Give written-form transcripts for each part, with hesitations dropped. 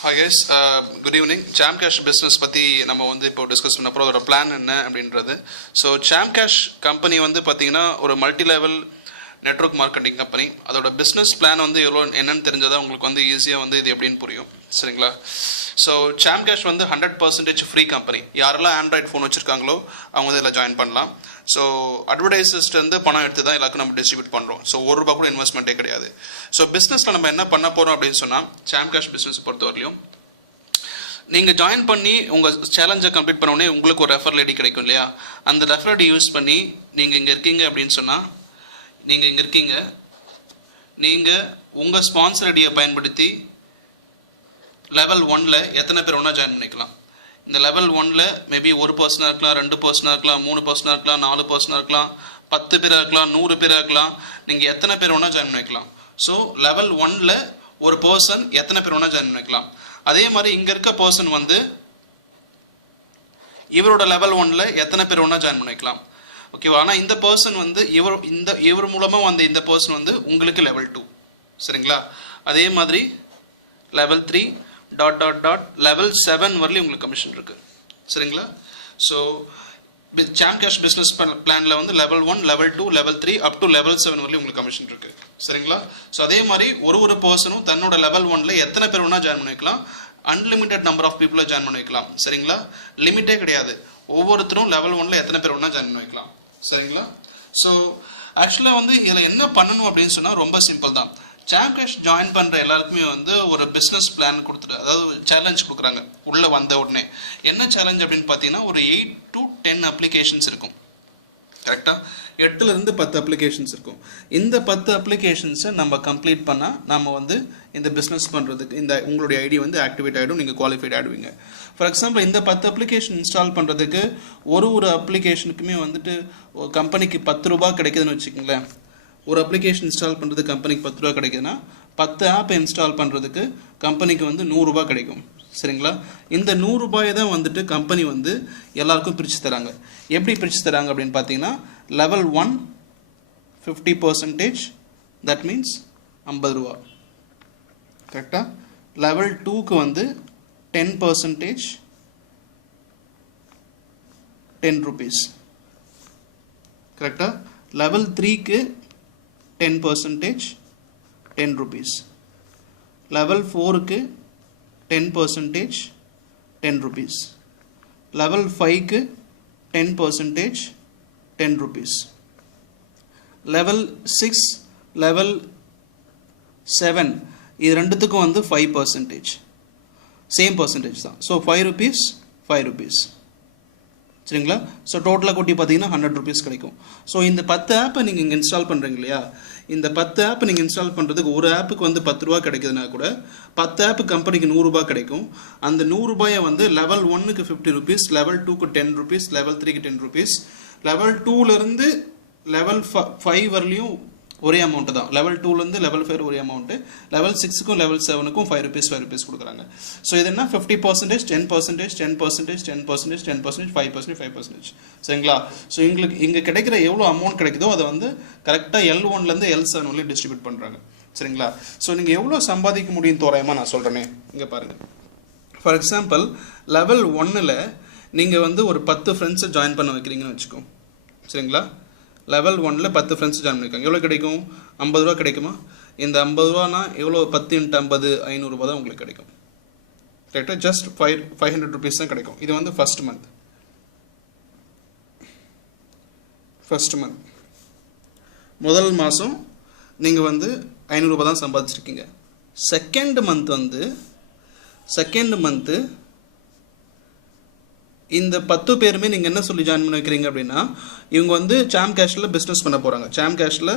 Hi guys, good evening. Chamcash business பத்தி நம்ம வந்து இப்போ டிஸ்கஸ் பண்ண போறோம். அதோட பிளான் என்ன அப்படின்றது. ஸோ Chamcash கம்பெனி வந்து பார்த்தீங்கன்னா ஒரு multi level network marketing company. அதோட பிஸ்னஸ் பிளான் வந்து எவ்வளோ என்னன்னு தெரிஞ்சதா உங்களுக்கு வந்து ஈஸியாக வந்து இது எப்படின்னு புரியும், சரிங்களா? ஸோ Chamcash வந்து 100% ஃப்ரீ கம்பெனி. யாரெல்லாம் ஆண்ட்ராய்ட் ஃபோன் வச்சுருக்காங்களோ அவங்க வந்து இதில் ஜாயின் பண்ணலாம். ஸோ அட்வர்டைஸஸ்ட் வந்து பணம் எடுத்து தான் எல்லாருக்கும் நம்ம டிஸ்ட்ரிபியூட் பண்ணுறோம். ஸோ ஒரு ரூபா கூட இன்வெஸ்ட்மெண்ட்டே கிடையாது. ஸோ பிஸ்னஸில் நம்ம என்ன பண்ண போகிறோம் அப்படின்னு சொன்னால், Chamcash பிஸ்னஸ் பொறுத்தவரையிலும் நீங்கள் ஜாயின் பண்ணி உங்கள் சேலஞ்சை கம்ப்ளீட் பண்ண உடனே உங்களுக்கு ஒரு ரெஃபரல் ஐடி கிடைக்கும் இல்லையா? அந்த ரெஃபரல் ஐடி யூஸ் பண்ணி நீங்கள் இங்கே இருக்கீங்க அப்படின்னு சொன்னால், நீங்கள் இங்கே இருக்கீங்க, நீங்கள் உங்கள் ஸ்பான்சர் ஐடியை பயன்படுத்தி லெவல் 1ல் எத்தனை பேர் ஒன்றா ஜாயின் பண்ணிக்கலாம். இந்த லெவல் 1ல் மேபி ஒரு பர்சனாக இருக்கலாம், 2 பர்சனாக இருக்கலாம், 3 பர்சனாக இருக்கலாம், 4 பர்சனாக இருக்கலாம், 10 பேராக இருக்கலாம், 100 பேராக இருக்கலாம். நீங்கள் எத்தனை பேர் ஒன்றா ஜாயின் பண்ணிக்கலாம். ஸோ லெவல் 1ல் ஒரு பர்சன் எத்தனை பேர் ஒன்றா ஜாயின் பண்ணிக்கலாம். அதே மாதிரி இங்கே இருக்க பர்சன் வந்து இவரோட லெவல் 1ல் எத்தனை பேர் ஒன்றா ஜாயின் பண்ணிக்கலாம். ஓகேவா? ஆனால் இந்த பர்சன் வந்து இவர் மூலமாக வந்த இந்த பர்சன் வந்து உங்களுக்கு லெவல் 2, சரிங்களா? அதே மாதிரி லெவல் 3 லெவல் 7 வரலையும் உங்களுக்கு கமிஷன் இருக்குது, சரிங்களா? ஸோ Chamcash பிஸ்னஸ் பிளானில் வந்து level 1, level 2, level 3 up to level 7 வரலையும் உங்களுக்கு கமிஷன் இருக்குது, சரிங்களா? ஸோ அதே மாதிரி ஒரு பர்சனும் தன்னோட லெவல் 1ல் எத்தனை பேர் வேணால் ஜாயின் பண்ணிக்கலாம். அன்லிமிட்டட் நம்பர் ஆஃப் பீப்புளை ஜாயின் பண்ணி வைக்கலாம், சரிங்களா? லிமிட்டே கிடையாது. ஒவ்வொருத்தரும் லெவல் 1ல் எத்தனை பேர் வேணால் ஜாயின் பண்ணி வைக்கலாம், சரிங்களா? ஸோ ஆக்சுவலாக வந்து இதில் என்ன பண்ணணும் அப்படின்னு சொன்னால் ரொம்ப சிம்பிள் தான். Chamcash ஜாயின் பண்ணுற எல்லாருக்குமே வந்து ஒரு பிஸ்னஸ் பிளான் கொடுத்துட்டு, அதாவது சேலஞ்ச் கொடுக்குறாங்க உள்ளே வந்த உடனே. என்ன சேலஞ்ச் அப்படின்னு பார்த்தீங்கன்னா, ஒரு 8 to 10 அப்ளிகேஷன்ஸ் இருக்கும், கரெக்டாக 8லேருந்து 10 அப்ளிகேஷன்ஸ் இருக்கும். இந்த 10 அப்ளிகேஷன்ஸை நம்ம கம்ப்ளீட் பண்ணால் நம்ம வந்து இந்த பிஸ்னஸ் பண்ணுறதுக்கு இந்த உங்களுடைய ஐடி வந்து ஆக்டிவேட் ஆகிடும், நீங்கள் குவாலிஃபைட் ஆகிடுவீங்க. ஃபார் எக்ஸாம்பிள் இந்த 10 அப்ளிகேஷன் இன்ஸ்டால் பண்ணுறதுக்கு ஒரு அப்ளிகேஷனுக்குமே வந்துட்டு கம்பெனிக்கு 10 ரூபா கிடைக்குதுன்னு வச்சுக்கோங்களேன். ஒரு அப்ளிகேஷன் இன்ஸ்டால் பண்ணுறதுக்கு கம்பெனிக்கு 10 ரூபா கிடைக்குதுன்னா 10 ஆப் இன்ஸ்டால் பண்ணுறதுக்கு கம்பெனிக்கு வந்து 100 ரூபா கிடைக்கும், சரிங்களா? இந்த 100 ரூபாயை தான் வந்துட்டு கம்பெனி வந்து எல்லாருக்கும் பிரித்து தராங்க. எப்படி பிரித்து தராங்க அப்படின்னு பார்த்தீங்கன்னா, லெவல் 1 50%, தட் மீன்ஸ் 50 ரூபா, கரெக்டாக? லெவல் 2க்கு வந்து 10%, 10 rupees, கரெக்டாக? லெவல் 3க்கு 10%, 10 rupees. லெவல் 4க்கு 10%, 10 rupees. லெவல் 5க்கு 10%, 10 rupees. லெவல் 6, லெவல் 7 இது ரெண்டுத்துக்கும் வந்து 5%, சேம் பர்சன்டேஜ் தான். ஸோ 5 rupees, 5 rupees, சரிங்களா? ஸோ டோட்டலாக கூட்டி பார்த்தீங்கன்னா 100 rupees கிடைக்கும். ஸோ இந்த 10 ஆப்பை நீங்கள் இங்கே இன்ஸ்டால் பண்ணுறீங்க இல்லையா? இந்த 10 ஆப்பை நீங்கள் இன்ஸ்டால் பண்ணுறதுக்கு ஒரு ஆப்புக்கு வந்து 10 ரூபா கிடைக்குதுன்னா கூட 10 ஆப்பு கம்பெனிக்கு 100 ரூபா கிடைக்கும். அந்த 100 ரூபாயை வந்து லெவல் 1க்கு 50 rupees, லெவல் 2க்கு 10 rupees, லெவல் 3க்கு 10 rupees, லெவல் 2லேருந்து லெவல் 5 வரலையும் ஒரே அமௌண்ட்டு தான். லெவல் 2லேருந்து லெவல் 5 ஒரே அமௌண்ட்டு. லெவல் 6க்கும் லெவல் 7க்கும் 5 rupees, 5 rupees கொடுக்குறாங்க. ஸோ இது என்ன 50%, 10%, 10%, 10%, 10%, 5%, 5%, சரிங்களா? ஸோ இங்கே கிடைக்கிற எவ்வளோ அமௌண்ட் கிடைக்குதோ அதை வந்து கரெக்டாக L1லேருந்து L7 வரலையும் டிஸ்ட்ரிபியூட் பண்ணுறாங்க, சரிங்களா? ஸோ நீங்கள் எவ்வளோ சம்பாதிக்க முடியும் தோராயமாக நான் சொல்கிறேனே, இங்கே பாருங்கள். ஃபார் எக்ஸாம்பிள் லெவல் 1ல் நீங்கள் வந்து ஒரு 10 ஃப்ரெண்ட்ஸை ஜாயின் பண்ண வைக்கிறீங்கன்னு வச்சுக்கோ, சரிங்களா? லெவல் 1ல் 10 ஃப்ரெண்ட்ஸ் ஜாயின் பண்ணியிருக்காங்க. எவ்வளோ கிடைக்கும்? 50 ரூபா கிடைக்குமா? இந்த 50 ரூபானா எவ்வளோ? 10 × 50 500 ரூபா தான் உங்களுக்கு கிடைக்கும், கரெக்டாக? ஜஸ்ட் 500 rupees தான் கிடைக்கும். இது வந்து ஃபர்ஸ்ட் மந்த் முதல் மாதம் நீங்கள் வந்து 500 ரூபா தான் சம்பாதிச்சிருக்கீங்க. செகண்ட் மந்த்து இந்த 10 பேருமே நீங்கள் என்ன சொல்லி ஜாயின் பண்ணி வைக்கிறீங்க அப்படின்னா, இவங்க வந்து Chamcashல பிஸ்னஸ் பண்ண போகிறாங்க, Chamcashல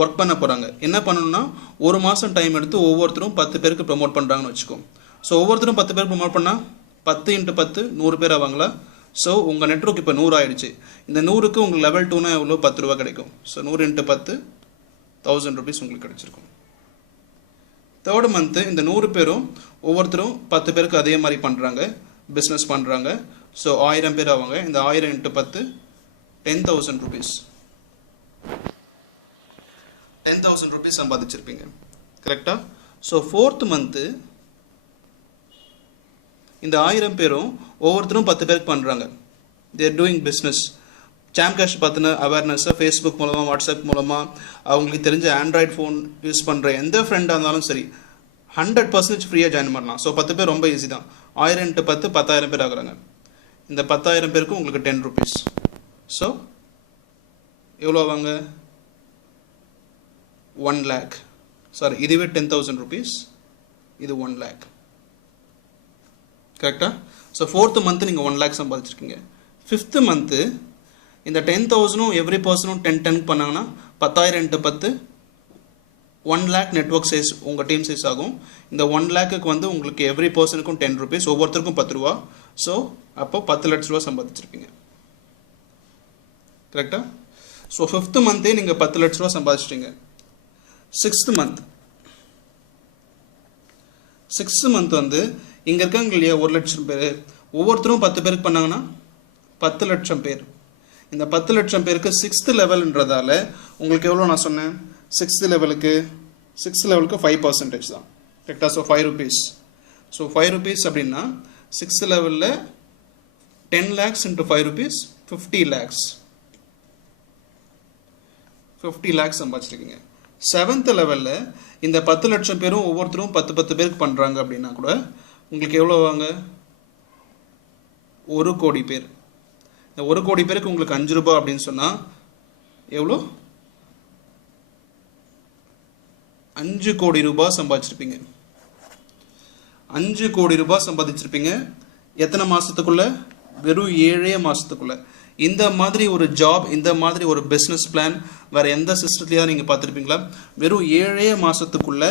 ஒர்க் பண்ண போகிறாங்க. என்ன பண்ணணும்னா, ஒரு மாதம் டைம் எடுத்து ஒவ்வொருத்தரும் 10 பேருக்கு ப்ரமோட் பண்ணுறாங்கன்னு வச்சுக்கோம். ஸோ ஒவ்வொருத்தரும் 10 பேர் ப்ரமோட் பண்ணால் 10 × 10 100 பேர் ஆவாங்களா? ஸோ உங்கள் நெட்வொர்க் இப்போ 100 ஆகிடுச்சு. இந்த 100க்கு உங்களுக்கு லெவல் 2னா எவ்வளோ? 10 ரூபா கிடைக்கும். ஸோ 100 × 10 1000 rupees உங்களுக்கு கிடைச்சிருக்கும். தேர்ட் மந்த்து இந்த 100 பேரும் ஒவ்வொருத்தரும் 10 பேருக்கு அதே மாதிரி பண்ணுறாங்க, பிஸ்னஸ் பண்ணுறாங்க. ஸோ 1000 பேர் ஆவாங்க. இந்த 1000 × 10 10,000 rupees, 10,000 rupees சம்பாதிச்சிருப்பீங்க, கரெக்டாக? ஸோ ஃபோர்த் மந்த்து இந்த 1000 பேரும் ஒவ்வொருத்தரும் 10 பேருக்கு பண்ணுறாங்க. They're doing business. சாம் கேஷ் பார்த்தின அவேர்னஸை ஃபேஸ்புக் மூலமாக, வாட்ஸ்அப் மூலமாக, அவங்களுக்கு தெரிஞ்ச ஆண்ட்ராய்டு ஃபோன் யூஸ் பண்ணுற எந்த ஃப்ரெண்டாக இருந்தாலும் சரி 100% ஃப்ரீயாக ஜாயின் பண்ணலாம். ஸோ 10 பேர் ரொம்ப ஈஸி தான். 1000 × 10 10,000 பேர் ஆகுறாங்க. இந்த 10,000 பேருக்கு உங்களுக்கு 10 rupees. ஸோ எவ்வளோ ஆவாங்க? 1 lakh. சாரி, இதுவே 10,000 rupees, இது 1 lakh. கரெக்டாக? ஸோ 4th month நீங்கள் 1 lakh சம்பாதிச்சிருக்கீங்க. 5th month இந்த 10,000 எவ்ரி பர்சனும் 10 பண்ணாங்கன்னா 10,000 × 10 1 lakh நெட்வொர்க் சைஸ் உங்கள் டீம் சைஸ் ஆகும். இந்த 1 lakhக்கு வந்து உங்களுக்கு எவ்ரி பர்சனுக்கும் 10 rupees, ஒவ்வொருத்தருக்கும் 10 ரூபா. ஸோ அப்போ 10 லட்ச ரூபா சம்பாதிச்சிருப்பீங்க. கரெக்டாக? ஸோ 5th month நீங்கள் 10 லட்ச ரூபா சம்பாதிச்சிட்டீங்க. 6th month வந்து இங்கே இருக்காங்க இல்லையா 1 லட்சம் பேர், ஒவ்வொருத்தரும் 10 பேருக்கு பண்ணாங்கன்னா 10 லட்சம் பேர். இந்த 10 லட்சம் பேருக்கு 6th லெவல்ன்றதால உங்களுக்கு எவ்வளோ நான் சொன்னேன்? 6th லெவலுக்கு 5% தான். கரெக்டாக? So 5 rupees. ஸோ 5 rupees அப்படின்னா 6th லெவலில் 10 lakhs × 5 rupees 50 lakhs. 50 lakhs சம்பாதிச்சிருக்கீங்க. 7th லெவலில் இந்த 10 லட்சம் பேரும் ஒவ்வொருத்தரும் 10 பேருக்கு பண்ணுறாங்க அப்படின்னா கூட உங்களுக்கு எவ்வளோ வாங்க? 1 கோடி பேர். இந்த 1 கோடி பேருக்கு உங்களுக்கு 5 ரூபாய் அப்படின்னு சொன்னால் எவ்வளோ? 5 கோடி ரூபாய் சம்பாதிச்சிருப்பீங்க. 5 கோடி ரூபாய் சம்பாதிச்சிருப்பீங்க. எத்தனை மாதத்துக்குள்ள? வெறும் 7 மாதத்துக்குள்ள. இந்த மாதிரி ஒரு ஜாப், இந்த மாதிரி ஒரு பிஸ்னஸ் பிளான் வேறு எந்த சிஸ்டத்துலையாவது நீங்கள் பார்த்துருப்பீங்களா? வெறும் 7 மாதத்துக்குள்ள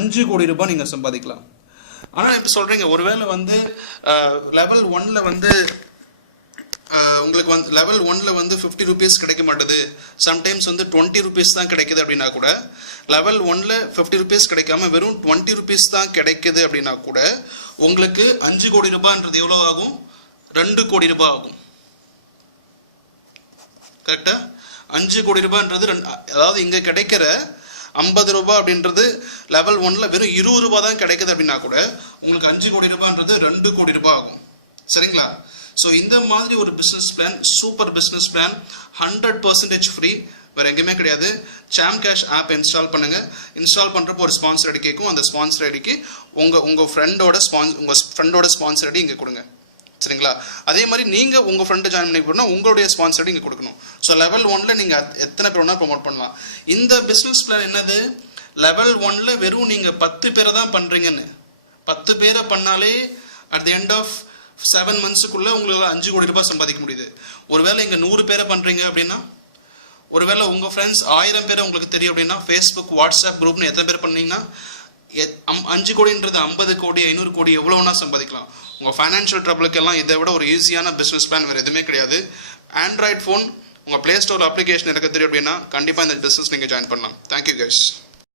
5 கோடி ரூபாய் நீங்கள் சம்பாதிக்கலாம். ஆனால் எப்படி சொல்கிறீங்க, ஒருவேளை வந்து லெவல் 1ல் வந்து உங்களுக்கு வந்து லெவல் 1ல் வந்து 50 rupees கிடைக்க மாட்டுது, சம்டைம்ஸ் வந்து 20 rupees தான் கிடைக்குது அப்படின்னா கூட, லெவல் 1ல் 50 rupees கிடைக்காம வெறும் 20 rupees தான் கிடைக்குது அப்படின்னா கூட உங்களுக்கு 5 கோடி ரூபான்றது எவ்வளோ ஆகும்? 2 கோடி ரூபாய் ஆகும். கரெக்டா? 5 கோடி ரூபான்றது அதாவது இங்கே கிடைக்கிற 50 ரூபாய் அப்படின்றது லெவல் 1ல் வெறும் 20 ரூபாய் தான் கிடைக்குது அப்படின்னா கூட உங்களுக்கு 5 கோடி ரூபான்றது 2 கோடி ரூபாய் ஆகும். சரிங்களா? ஸோ இந்த மாதிரி ஒரு business plan, super business plan, 100% free, வேறு எங்கேயுமே கிடையாது. சாம் கேஷ் ஆப் இன்ஸ்டால் பண்ணுங்கள். இன்ஸ்டால் பண்ணுறப்போ ஒரு ஸ்பான்சர் ஐடி கேட்கும். அந்த ஸ்பான்சர் ஐடிக்கு உங்கள் ஃப்ரெண்டோட ஸ்பான்சர் ஐடி இங்கே கொடுங்க. சரிங்களா? அதே மாதிரி நீங்கள் உங்கள் ஃப்ரெண்டை ஜாயின் பண்ணி போனால் உங்களுடைய ஸ்பான்சர் ஐடி இங்கே கொடுக்கணும். ஸோ லெவல் 1ல் நீங்கள் எத்தனை பேர் வேணால் ப்ரொமோட் பண்ணலாம். இந்த பிஸ்னஸ் பிளான் என்னது? லெவல் 1ல் வெறும் நீங்கள் 10 பேரை தான் பண்ணுறீங்கன்னு. 10 பேரை பண்ணாலே அட் தி எண்ட் ஆஃப் 7 monthsக்குள்ளே உங்களுக்கு 5 கோடி ரூபாய் சம்பாதிக்க முடியுது. ஒருவேளை இங்கே 100 பேரை பண்ணுறீங்க அப்படின்னா, ஒருவேளை உங்கள் ஃப்ரெண்ட்ஸ் 1000 பேரை உங்களுக்கு தெரியும் அப்படின்னா, ஃபேஸ்புக், வாட்ஸ்அப் குரூப்னு எத்தனை பேர் பண்ணீங்கன்னா 5 கோடின்றது 50 கோடி 500 கோடி எவ்வளோனா சம்பாதிக்கலாம். உங்கள் ஃபைனான்ஷியல் ட்ரபிளுக்கெல்லாம் இதை விட ஒரு ஈஸியான பிஸ்னஸ் பிளான் வேறு எதுவுமே கிடையாது. ஆண்ட்ராய்டு ஃபோன் உங்கள் ப்ளே ஸ்டோர் அப்ளிகேஷன் இருக்க தெரியும் அப்படின்னா கண்டிப்பாக இந்த பிஸ்னஸ் நீங்கள் ஜாயின் பண்ணலாம். Thank you guys.